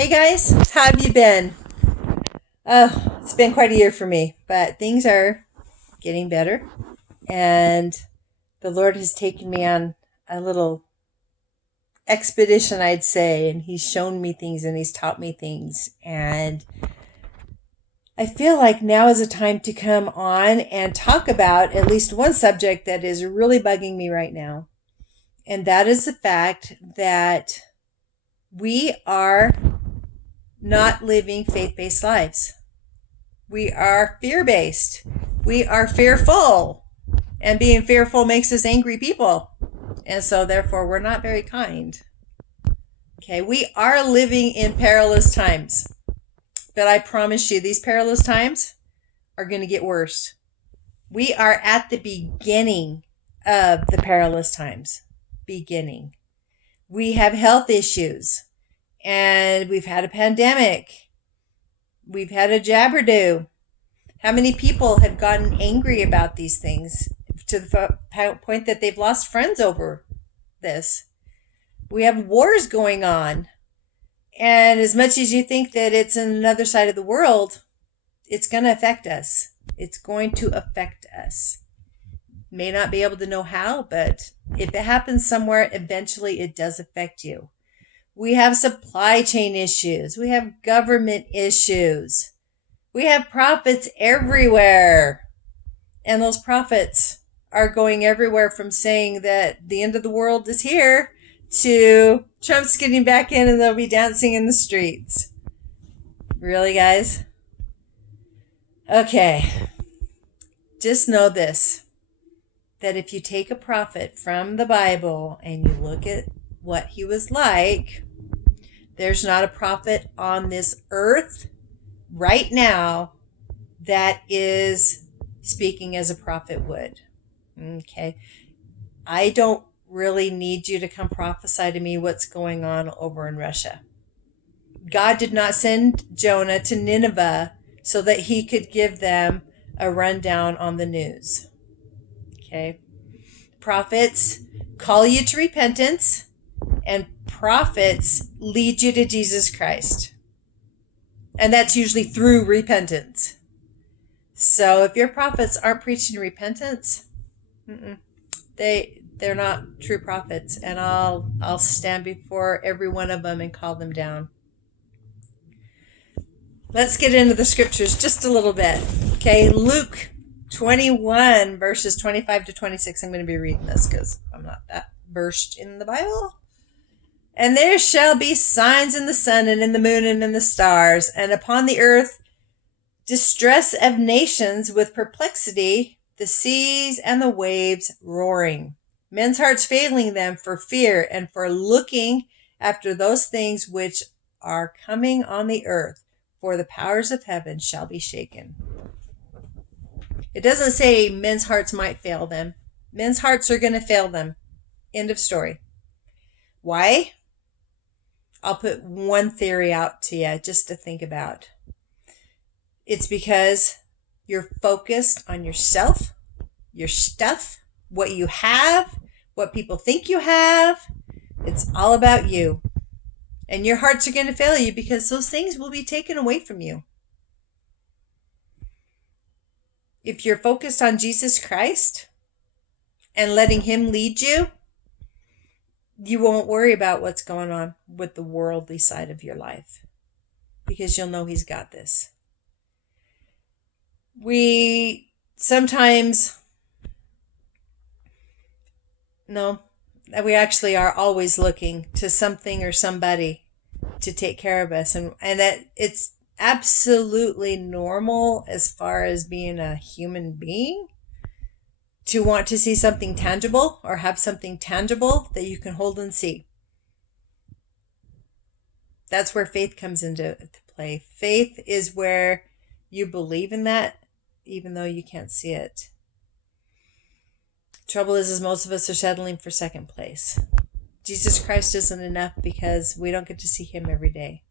Hey guys, how have you been? Oh, it's been quite a year for me, but things are getting better. And the Lord has taken me on a little expedition, I'd say, and He's shown me things and He's taught me things. And I feel like now is a time to come on and talk about at least one subject that is really bugging me right now. And that is the fact that we are not living faith based lives. We are fear based. We are fearful. And being fearful makes us angry people. And so, therefore, we're not very kind. Okay, we are living in perilous times. But I promise you, these perilous times are going to get worse. We are at the beginning of the perilous times. Beginning. We have health issues. And we've had a pandemic. We've had a jabberdo. How many people have gotten angry about these things to the point that they've lost friends over this? We have wars going on. And as much as you think that it's in another side of the world, it's going to affect us. It's going to affect us. May not be able to know how, but if it happens somewhere, eventually it does affect you. We have supply chain issues. We have government issues. We have prophets everywhere. And those prophets are going everywhere from saying that the end of the world is here to Trump's getting back in and they'll be dancing in the streets. Really, guys? Okay. Just know this, that if you take a prophet from the Bible and you look at what he was like, there's not a prophet on this earth right now that is speaking as a prophet would. Okay. I don't really need you to come prophesy to me what's going on over in Russia. God did not send Jonah to Nineveh so that he could give them a rundown on the news. Okay. Prophets call you to repentance, and prophets lead you to Jesus Christ. And that's usually through repentance. So if your prophets aren't preaching repentance, they're not true prophets. And I'll stand before every one of them and call them down. Let's get into the scriptures just a little bit. Okay, Luke 21 verses 25 to 26. I'm going to be reading this because I'm not that versed in the Bible. And there shall be signs in the sun and in the moon and in the stars, and upon the earth distress of nations with perplexity, the seas and the waves roaring, men's hearts failing them for fear and for looking after those things which are coming on the earth, for the powers of heaven shall be shaken. It doesn't say men's hearts might fail them. Men's hearts are going to fail them. End of story. Why? I'll put one theory out to you just to think about. It's because you're focused on yourself, your stuff, what you have, what people think you have. It's all about you. And your hearts are going to fail you because those things will be taken away from you. If you're focused on Jesus Christ and letting him lead you, you won't worry about what's going on with the worldly side of your life because you'll know he's got this. We actually are always looking to something or somebody to take care of us. And that it's absolutely normal as far as being a human being to want to see something tangible or have something tangible that you can hold and see. That's where faith comes into play. Faith is where you believe in that even though you can't see it. Trouble is most of us are settling for second place. Jesus Christ isn't enough because we don't get to see him every day.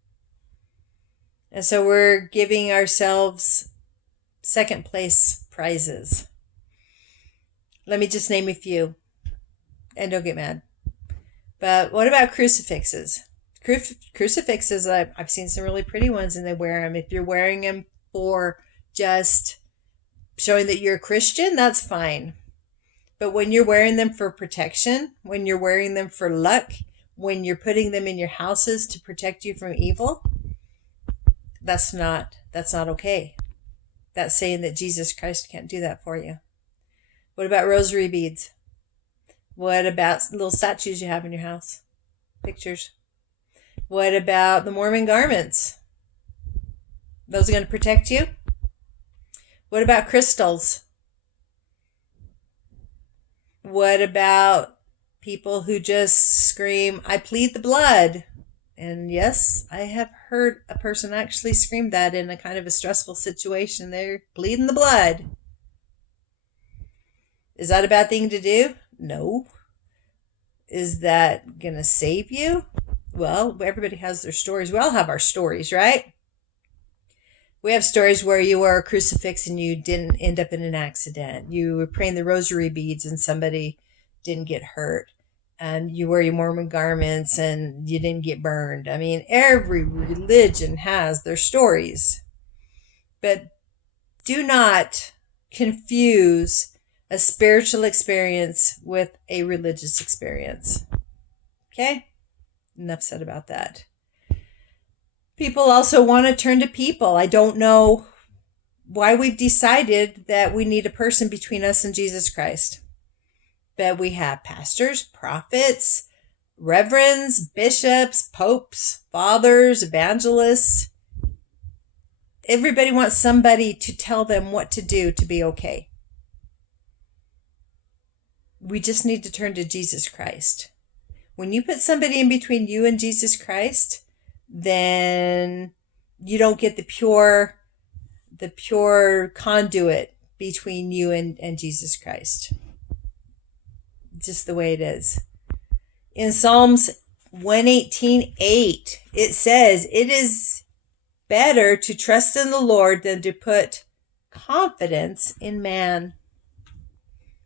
And so we're giving ourselves second place prizes. Let me just name a few. And don't get mad. But what about crucifixes? crucifixes, I've seen some really pretty ones, and they wear them. If you're wearing them for just showing that you're a Christian, that's fine. But when you're wearing them for protection, when you're wearing them for luck, when you're putting them in your houses to protect you from evil, that's not okay. That's saying that Jesus Christ can't do that for you. What about rosary beads? What about little statues you have in your house? Pictures. What about the Mormon garments? Those are going to protect you? What about crystals? What about people who just scream, "I plead the blood"? And yes, I have heard a person actually scream that in a kind of a stressful situation. They're bleeding the blood. Is that a bad thing to do? No. Is that going to save you? Well, everybody has their stories. We all have our stories, right? We have stories where you wore a crucifix and you didn't end up in an accident. You were praying the rosary beads and somebody didn't get hurt. And you wear your Mormon garments and you didn't get burned. I mean, every religion has their stories. But do not confuse a spiritual experience with a religious experience. Okay? Enough said about that. People also want to turn to people. I don't know why we've decided that we need a person between us and Jesus Christ. But we have pastors, prophets, reverends, bishops, popes, fathers, evangelists. Everybody wants somebody to tell them what to do to be okay. We just need to turn to Jesus Christ. When you put somebody in between you and Jesus Christ, then you don't get the pure conduit between you and Jesus Christ. Just the way it is. In Psalms 118:8, it says, "It is better to trust in the Lord than to put confidence in man."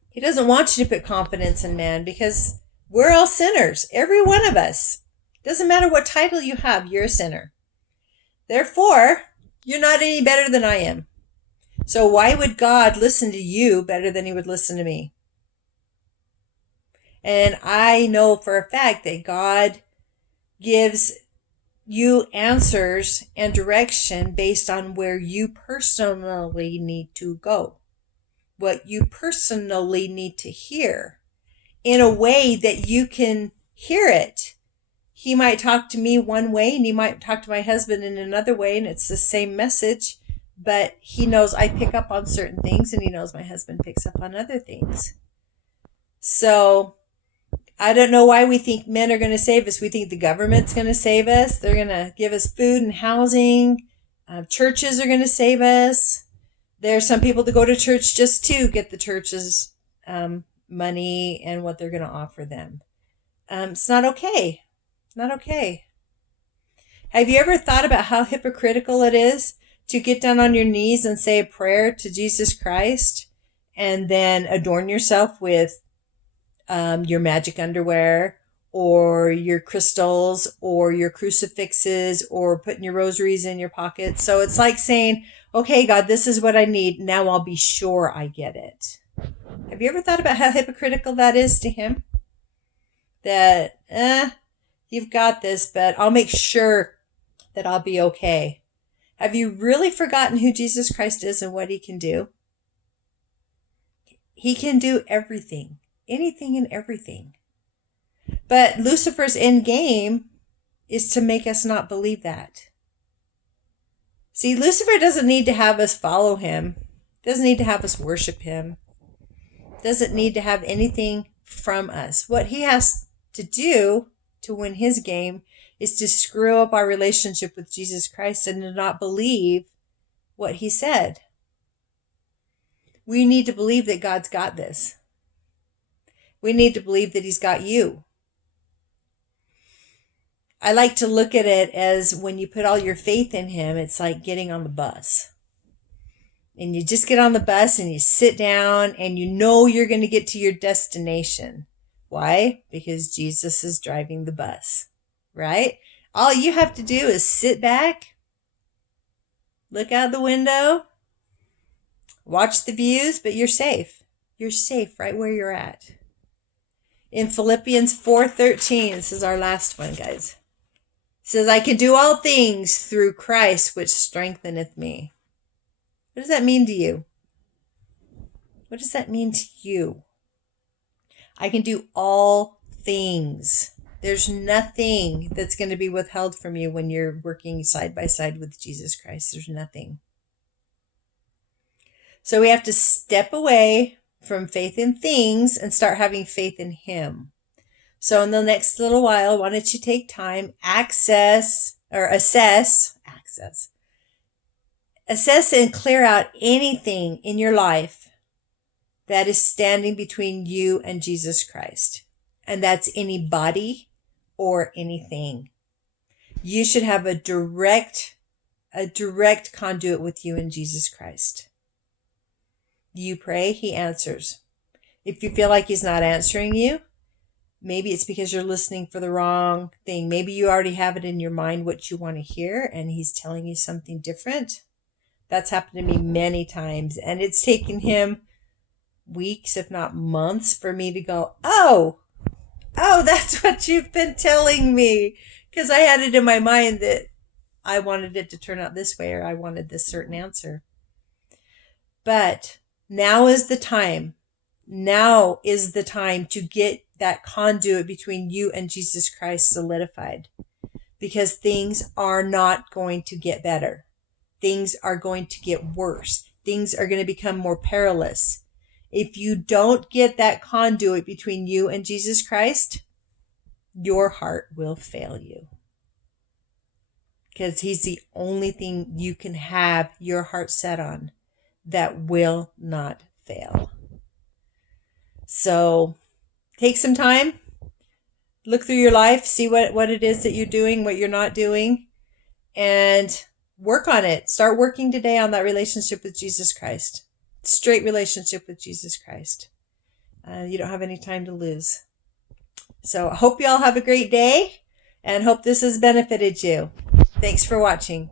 He doesn't want you to put confidence in man because we're all sinners. Every one of us. Doesn't matter what title you have, you're a sinner. Therefore, you're not any better than I am. So why would God listen to you better than he would listen to me? And I know for a fact that God gives you answers and direction based on where you personally need to go, what you personally need to hear, in a way that you can hear it. He might talk to me one way and he might talk to my husband in another way, and it's the same message, but he knows I pick up on certain things and he knows my husband picks up on other things. So I don't know why we think men are going to save us. We think the government's going to save us. They're going to give us food and housing. Churches are going to save us. There's some people that go to church just to get the church's money and what they're going to offer them. It's not okay. Not okay. Have you ever thought about how hypocritical it is to get down on your knees and say a prayer to Jesus Christ and then adorn yourself with your magic underwear or your crystals or your crucifixes or putting your rosaries in your pockets? So it's like saying, "Okay, God, this is what I need. Now I'll be sure I get it." Have you ever thought about how hypocritical that is to him? That, you've got this, but I'll make sure that I'll be okay. Have you really forgotten who Jesus Christ is and what he can do? He can do everything. Anything and everything. But Lucifer's end game is to make us not believe that. See, Lucifer doesn't need to have us follow him. Doesn't need to have us worship him. Doesn't need to have anything from us. What he has to do to win his game is to screw up our relationship with Jesus Christ and to not believe what he said. We need to believe that God's got this. We need to believe that he's got you. I like to look at it as when you put all your faith in him, it's like getting on the bus. And you just get on the bus and you sit down and you know you're going to get to your destination. Why? Because Jesus is driving the bus, right? All you have to do is sit back, look out the window, watch the views, but you're safe. You're safe right where you're at. In Philippians 4:13, this is our last one, guys. It says, I can do all things through Christ, which strengtheneth me. What does that mean to you? What does that mean to you? I can do all things. There's nothing that's going to be withheld from you when you're working side by side with Jesus Christ. There's nothing. So we have to step away from faith in things and start having faith in Him. So in the next little while, why don't you take time, assess and clear out anything in your life that is standing between you and Jesus Christ. And that's anybody or anything. You should have a direct conduit with you and Jesus Christ. You pray, He answers. If you feel like He's not answering you, maybe it's because you're listening for the wrong thing. Maybe you already have it in your mind what you want to hear and He's telling you something different. That's happened to me many times. And it's taken Him weeks, if not months, for me to go, oh, that's what you've been telling me. Because I had it in my mind that I wanted it to turn out this way or I wanted this certain answer. But now is the time. Now is the time to get that conduit between you and Jesus Christ solidified. Because things are not going to get better. Things are going to get worse. Things are going to become more perilous. If you don't get that conduit between you and Jesus Christ, your heart will fail you. Because He's the only thing you can have your heart set on that will not fail. So take some time, look through your life, see what it is that you're doing, what you're not doing, and work on it. Start working today on that relationship with Jesus Christ. Straight relationship with Jesus Christ. You don't have any time to lose. So I hope you all have a great day and hope this has benefited you. Thanks for watching.